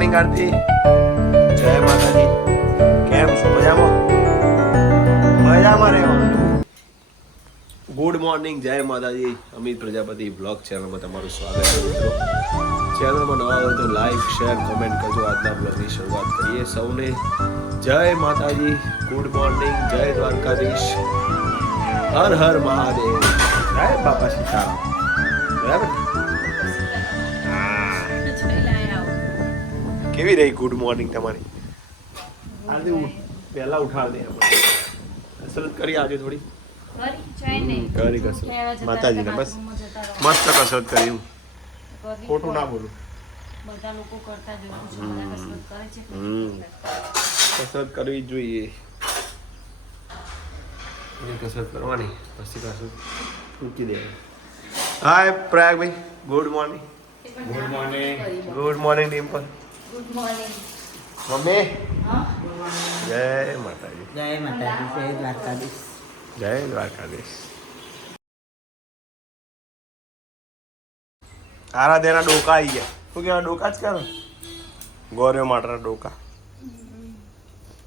Morning આરતી જય માતાજી. કેમ છો? મજામાં? મજામાં રહેવાનું ગુડ મોર્નિંગ જય માતાજી. અમિત પ્રજાપતિ બ્લોગ ચેનલમાં તમારું સ્વાગત છે મિત્રો. ચેનલમાં નવા હોય તો લાઈક શેર કોમેન્ટ કરજો. આજના બ્લોગની શરૂઆત કરીએ સૌને. જય માતાજી. ગુડ મોર્નિંગ જય દ્વારકાધીશ. હર હર મહાદેવ. જય બાપા સીતારામ. બરાબર? કેવી રહી ગુડ મોર્નિંગ તમારી? આજે પહેલા ઉઠાડી દે કસરત કરી આજે થોડી. કરી કસરત. માતાજીને બસ. મસ્ત કસરત કરી હું ખોટું ના બોલું. બધા લોકો કરતા કસરત કરે છે. કસરત કરવી જ જોઈએ. કસરત કરવાની પછી કસરત મૂકી દેવાની hi પ્રયાગભાઈ good morning good morning good morning Dimple. Good morning mummy? જય માતાજી. જય માતાજી જય દ્વારકાધીશ. જય દ્વારકાધીશ. આરાધ્યાના ડોકા આવી ગયા. શું કેવા ડોકા જ કર ગોર્યો માટે ડોકા.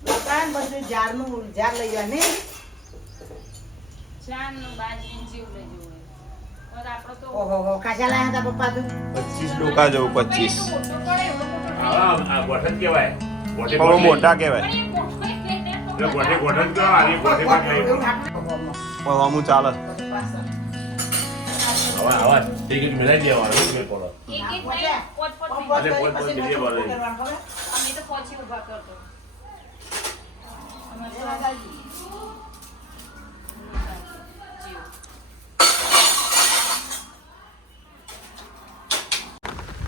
દુકાન બધું ઝાડનું ઝાડ લઈ ગયા ને ચાંદનું બાજરી જીવ લઈ જવું ઓહો હો કાચા લાયા હતા પપ્પા તું પચીસ ડોકા જવું પચીસ મોટો પડે એવો મોટો પડે. હા, આ ગોઠણ કહેવાય. બહુ મોટા કહેવાય ગોઠે ગોઠણ કહેવાય, આની ગોઠે ગોઠ નહીં. પણ અમુક ચાલે આવા, આવા. એક એક મિલાઈ દેવાનું, એક એક પડો. એક એક પોત પોત નહીં. પોત પોત બીજે પડે. અમે તો પછી ઊભા કરતો અમારે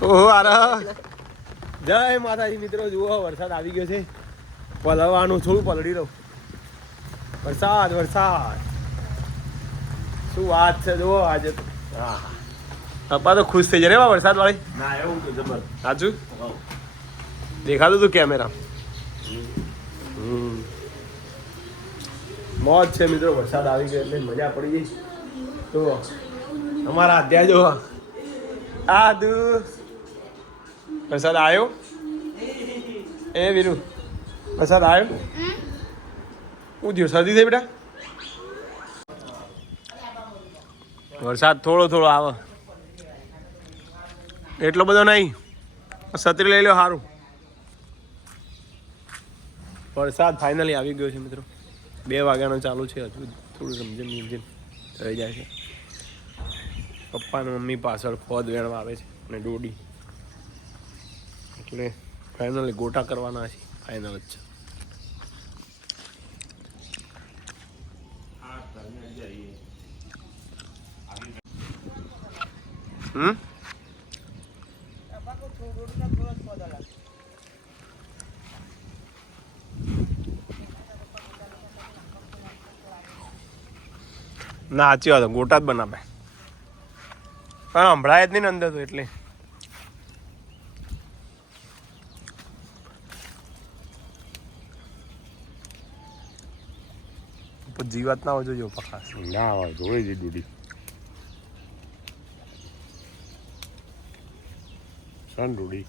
ઓહો આરા જય માતાજી મિત્રો જુઓ વરસાદ આવી ગયો છે. પલવાનું થોડું પલળી દઉં વરસાદ વરસાદ. શું વાત છે જુઓ આજે હા. પપ્પા તો ખુશ થઈ જાય રે વરસાદ વાળી ના, એવું તો જબર. સાચું. દેખાતું તું કેમેરા. મોજ છે મિત્રો વરસાદ આવી ગયો એટલે મજા પડી ગઈ. તો અમારા અધ્યાય જોવા આ દુ વરસાદ આવ્યો એ વીરુ વરસાદ આવ્યો હું થયું? શરદી થઈ બેટા? વરસાદ થોડો થોડો આવે. એટલો બધો નહીં. છત્રી લઈ લો સારું વરસાદ ફાઇનલી આવી ગયો છે મિત્રો. બે વાગ્યાનો ચાલુ છે, હજુ થોડું સમજણ સમજણ થઈ જાય છે. પપ્પા અને મમ્મી પાછળ ખોદ વેણવા આવે છે અને ડોડી એટલે ફાઇનલી ગોટા કરવાના છે ફાઇનલ જ છે. ના, સાચી વાત ગોટા જ બનાવે. પણ સંભળાય જ નહીં અંદર તો એટલે. પણ જીવાત ના હોય જોજો પખાસ. ના હોય, ધોઈ દી ડૂડી. સન ડૂડી?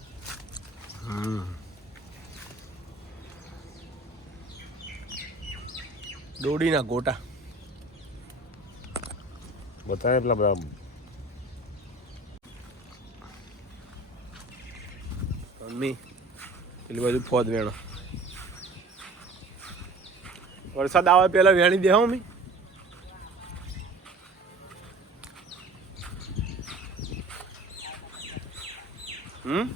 દોડીના ગોટા. બતાવે એટલા બધા. મમ્મી પેલી બાજુ ફોજ વેણો. વરસાદ આવે પેલા વેણી દે અમે હમ?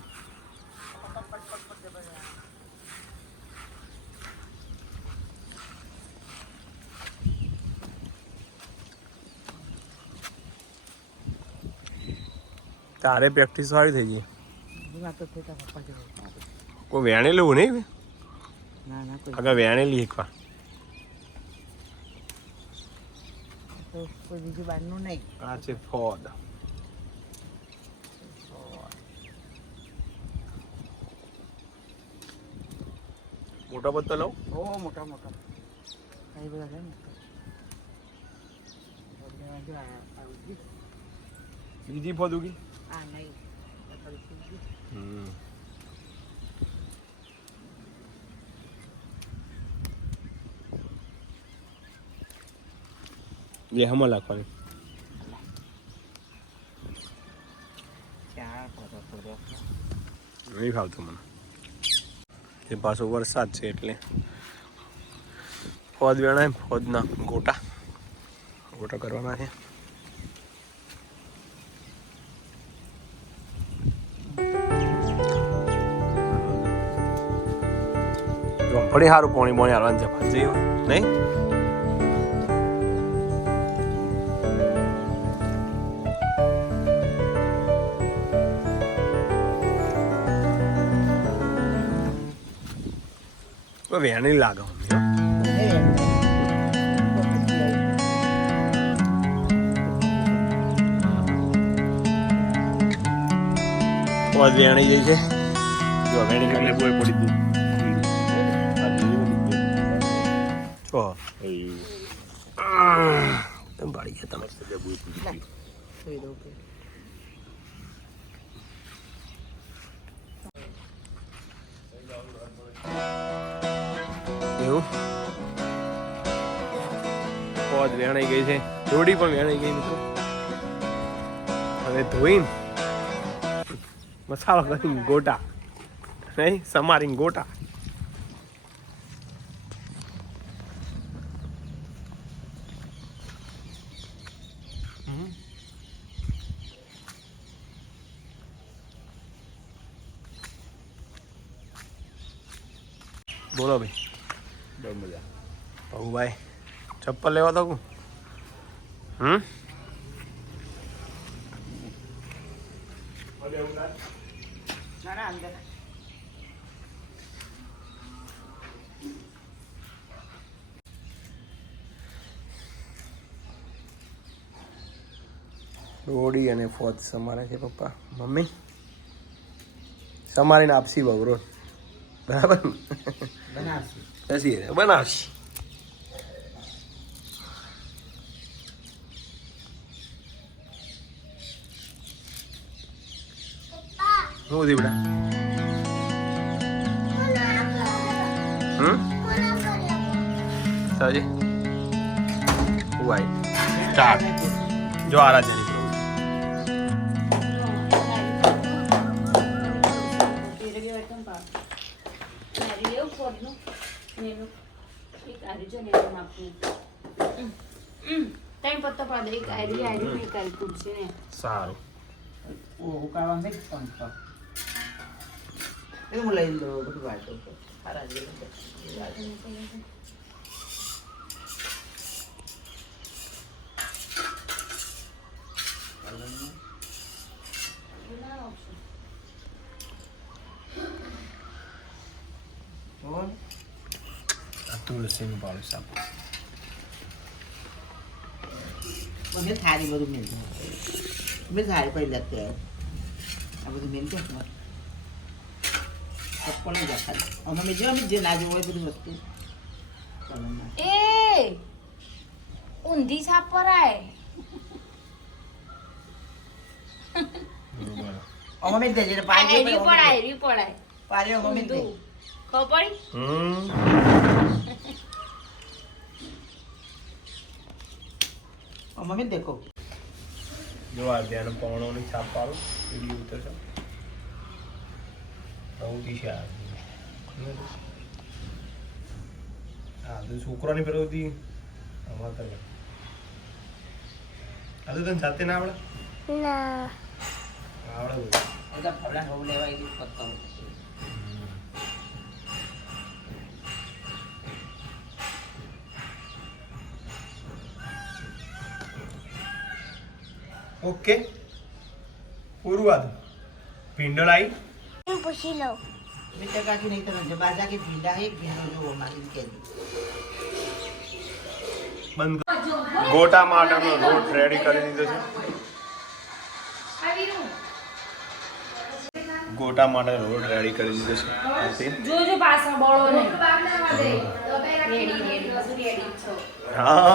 તારે પ્રેક્ટિસ વાળી થઈ ગઈ? કોઈ વેણેલું નહીં? આગળ વેણેલી એકવાર. તો કોઈ બીજું બહારનું નહીં. આ છે ફોદ મોટા પત્તા લઉં ઓ મોટા મોટા. કઈ બધા છે ને. બીજી ફોદ ઉગી. આ નહીં. આ જે હમણાં પરો નહીં ફાવતું મને એ પાછો વરસાદ છે એટલે ફોદ વેણાય ફોદના ગોટા ગોટા કરવાના છે ફરી સારું પોણી પોણી હાલવાનું છે ફાજી નહીં વેણી લાગે. ફોદ વેણી જઈ છે. જો વેણી એટલે બોય પડી દઉં છો તમે પાડી ગયા તમે દઉં કે એવું? ફોજ વેણાઈ ગઈ છે. જોડી પણ વેણાઈ ગઈ, મિત્રો. હવે ધોઈને મસાલો કરીને ગોટા. નહીં, સમારીને ગોટા. બોલો ભાઈ. બહુ મજા ભાઈ ચપ્પલ લેવા તો હમ? રોડી અને ફોજ સમારે છે પપ્પા. મમ્મી? સમારીને આપસી બહુ રોડ બરાબર? બનાવશું. રહે બનાવશી હું દીવડા હમ સાજી આઈ સ્ટાર્ટ જો આરાધ્યાની ટાઈમ નહીં કરી પૂછશે ને સારું ઓ ઉકાળવા મેં પંપ એ હું લઈ લઉં બધું વાંચો તો સારા જેવું બોલ આ તુલસીનું પાડું મને થાળી બધું મેં મેં થાળી પડી લગતે આ બધું મેં ચપ્પલ જ અમે મેં જો અમે જે ના જોવું હોય બધી વસ્તુ. એ! ઊંધી સાપ પરાય અમે મેં પડાય રી પડાય. પાણી અમે દે. ખબર? પડી અમે દેખો? જો આ ધ્યાન પવનોની છાપ પાડો વીડિયો ઉતરશે. આવું છે આ. હા તો છોકરાની પ્રવૃત્તિ. આમાં કરે આ તો તને જાતે ના આવડે? આવડે બધું. ફાવડા હવું લેવાય એવી પત્તો ઓકે. પૂર્વાદ. ભીંડળ આવી પૂછી લઉં. બેટા કાકી નહીં તમે જબા જા કે ભીંડા એક ભીંડો જોવો મારી કે બંધ ગોટા માટેનો રોટ રેડી કરી દીધો છે. ગોટા માટે રોડ રેડી કરી દીધો છે. જોજો પાછળ બોળો નહીં. રેડી રેડી રેડી છો હા.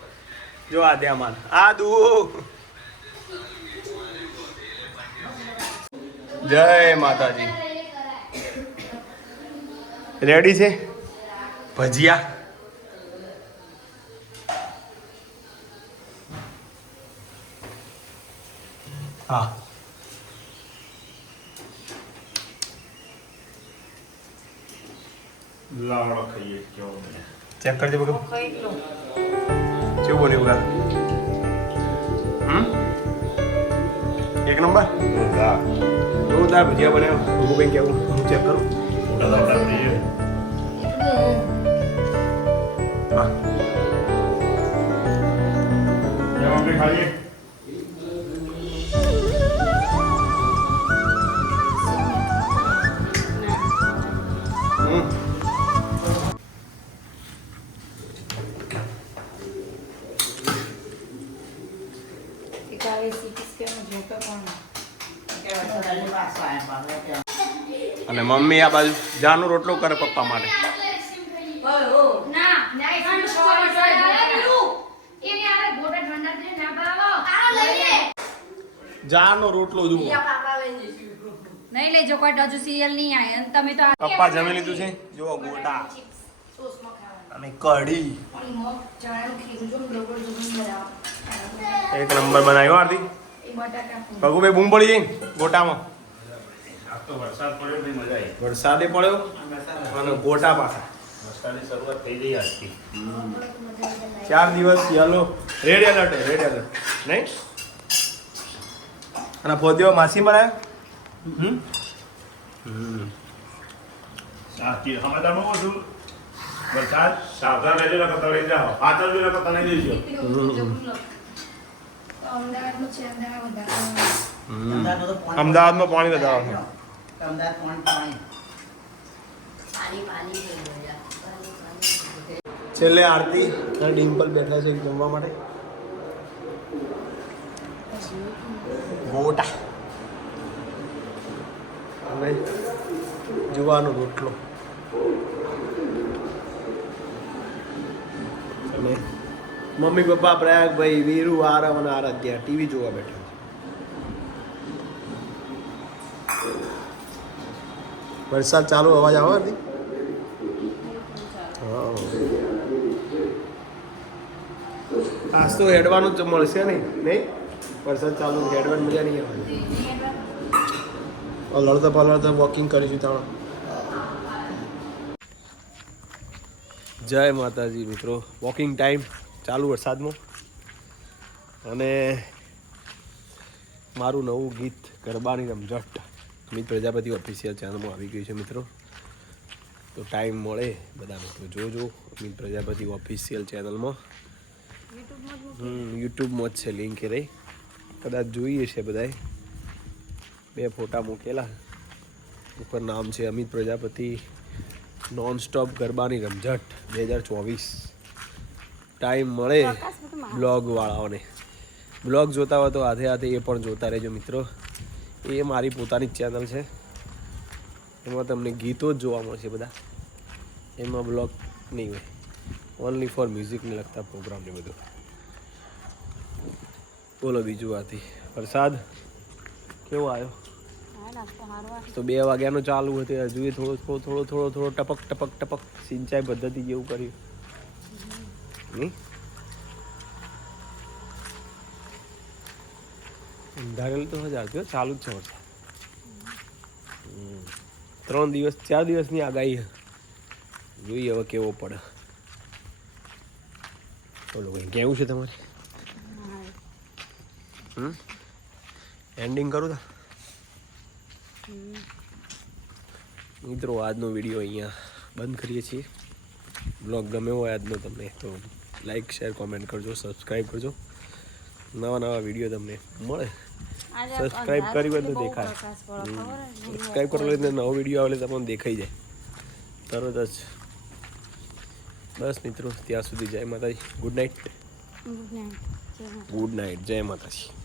જો આ દે અમાર. આ દુ. જય માતાજી. રેડી છે? ભજીયા. હા. લાડો ખાઈએ કેવો ચેક કરજો બગમ કેવું બન્યું કા હમ? એક નંબર? જોરદાર ભજીયા હું કંઈ કેવું? હું ચેક કરું? હા. ખાઈએ. અને મમ્મી આ બાજુ જાનો રોટલો કરે પપ્પા માટે. જાનો રોટલો જુઓ. નહીં લેજો કોઈ હજુ સિરિયલ નહીં આવે. તમે તો પપ્પા જમી લીધું છે? જુઓ ગોટા. અને કઢી. એક નંબર બનાવ્યો આરતી. ભગુભાઈ બૂમ પડી જઈ ગોટામાં. વરસાદ પડ્યો? એટલે મજા આવી વરસાદે પડ્યો અને ગોટા પાછા. શરૂઆત થઈ ગઈ આજથી ચાર દિવસ yellow. Red alert red alert નહીં? અને ફોદીઓ માસી બનાવ્યા? હમ? સાચી છું વરસાદ સાવધાન રહેજો તળી જાઓ. પાછળ જો તણાઈ જઈશું અમદાવાદમાં પાણી વધારે છે. છેલ્લે આરતી અને ડિમ્પલ બેઠા છે જમવા માટે. ગોટા અને જુવાનો રોટલો. અને મમ્મી પપ્પા પ્રયાગભાઈ વીરુ આરવ અને આરાધ્યા ટીવી જોવા બેઠા છે. વરસાદ ચાલુ અવાજ આવે હતી આજ તો હેડવાનું જ મળશે નહીં નહીં? વરસાદ ચાલુ હેડવાની મજા નહીં આવે. લડતા પલડતા વોકિંગ કરીશું તાણ. જય માતાજી મિત્રો. વોકિંગ ટાઈમ ચાલુ વરસાદમાં. અને મારું નવું ગીત ગરબાની રમઝટ અમિત પ્રજાપતિ ઓફિશિયલ ચેનલમાં આવી ગયું છે મિત્રો. તો ટાઈમ મળે બધા મિત્રો, જોજો અમિત પ્રજાપતિ ઓફિશિયલ ચેનલમાં યુટ્યુબમાં જ છે લિંક રહી. કદાચ જોઈએ છે બધાએ બે ફોટા મૂકેલા. ઉપર નામ છે અમિત પ્રજાપતિ નોન સ્ટોપ ગરબાની રમઝટ, બે હજાર ચોવીસ. ટાઈમ મળે બ્લોગવાળાઓને બ્લોગ જોતા હોય તો હાથે હાથે એ પણ જોતા રહેજો મિત્રો. એ મારી પોતાની જ ચેનલ છે. એમાં તમને ગીતો જ જોવા મળશે બધા. એમાં બ્લોગ નહીં હોય. ઓનલી ફોર મ્યુઝિકને લગતા પ્રોગ્રામ ને બધું. બોલો બીજું આથી વરસાદ? કેવો આવ્યો તો બે વાગ્યાનું ચાલુ હતું. હજુ થોડો થોડો થોડો થોડો થોડો ટપક ટપક ટપક સિંચાઈ પદ્ધતિ જેવું કર્યું. અંધારેલું તો હજાર થયો ચાલુ જ છે વરસાદ. ત્રણ દિવસ ચાર દિવસની આગાહી જોઈએ હવે કેવો પડે. બોલો કંઈ કેવું છે તમારે? એન્ડિંગ કરું તા? મિત્રો આજનો વીડિયો અહીંયા બંધ કરીએ છીએ. બ્લોગ ગમ્યો હોય આજનો તમને તો લાઈક શેર કોમેન્ટ કરજો સબસ્ક્રાઈબ કરજો. નવા નવા વીડિયો તમને મળે. સબસ્ક્રાઈબ કરી હોય તો દેખાય. સબસ્ક્રાઈબ કરો એટલે નવો વીડિયો આવે તો તમને દેખાઈ જાય. તરત જ. બસ મિત્રો ત્યાં સુધી જય માતાજી. ગુડ નાઇટ ગુડ નાઇટ જય માતાજી.